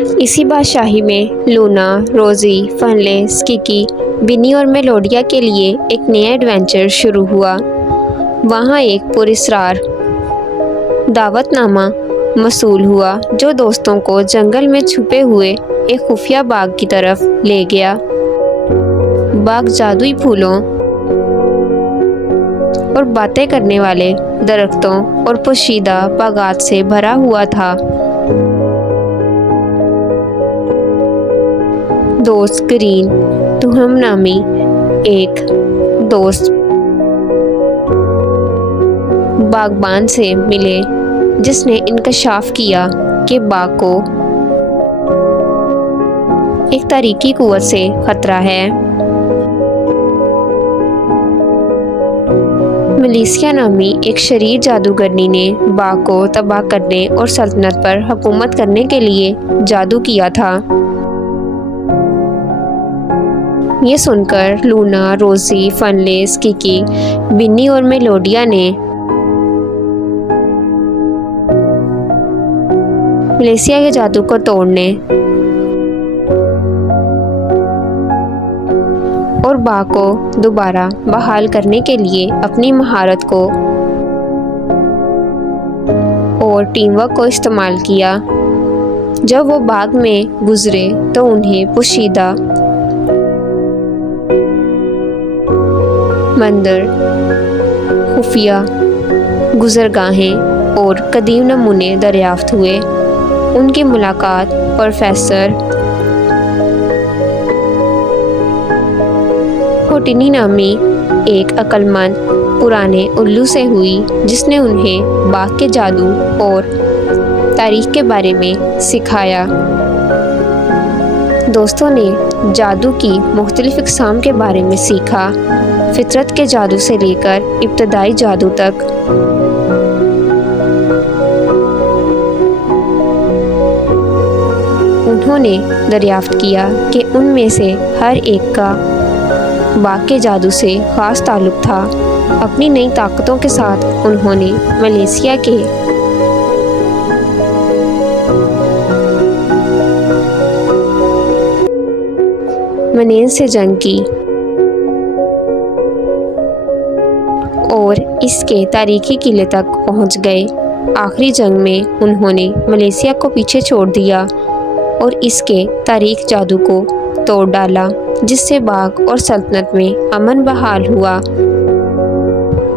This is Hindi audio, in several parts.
इसी बादशाही में लूना, रोज़ी, फनलेस, किकी, बिनी और मेलोडिया के लिए एक नया एडवेंचर शुरू हुआ। वहाँ एक पुरस्कार दावतनामा मसूल हुआ जो दोस्तों को जंगल में छुपे हुए एक खुफिया बाग की तरफ ले गया। बाग जादुई फूलों और बातें करने वाले दरख्तों और पोशीदा बागात से भरा हुआ था। दोस्त ग्रीन तुहम नामी एक दोस्त बागबान से मिले जिसने इंकशाफ किया कि बाग को एक तारीकी कुव्वत से खतरा है। मलेशिया नामी एक शरीर जादूगरनी ने बाग को तबाह करने और सल्तनत पर हुकूमत करने के लिए जादू किया था। ये सुनकर लूना, रोज़ी, फनलेस, किकी, बिन्नी और मेलोडिया ने मलेशिया के जादू को तोड़ने और बाग को दोबारा बहाल करने के लिए अपनी महारत को और टीम वर्क को इस्तेमाल किया। जब वो बाग में गुजरे तो उन्हें पोशीदा मंदिर, खुफिया गुजरगाहें और कदीम नमूने दरियाफ्त हुए। उनकी मुलाकात प्रोफेसर होटिनी नामी एक अक्लमंद पुराने उल्लू से हुई जिसने उन्हें बाग के जादू और तारीख के बारे में सिखाया। दोस्तों ने जादू की मुख्तलिफ इक़साम के बारे में सीखा, फितरत के जादू से लेकर इब्तदाई जादू तक। उन्होंने दरियाफ्त किया कि उनमें से हर एक का बाग के जादू से ख़ास ताल्लुक़ था। अपनी नई ताकतों के साथ उन्होंने मलेशिया के मनेन से जंग की और इसके तारीखी किले तक पहुंच गए। आखिरी जंग में उन्होंने मलेशिया को पीछे छोड़ दिया और इसके तारीख जादू को तोड़ डाला, जिससे बाग और सल्तनत में अमन बहाल हुआ।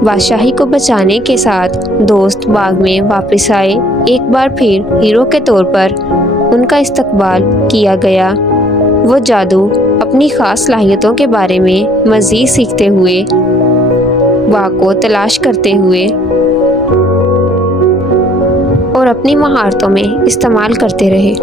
बादशाही को बचाने के साथ दोस्त बाग में वापस आए। एक बार फिर हीरो के तौर पर उनका इस्तकबाल किया गया। वो जादू अपनी ख़ास सलाहियतों के बारे में मज़ीद सीखते हुए बाग को तलाश करते हुए और अपनी महारतों में इस्तेमाल करते रहे।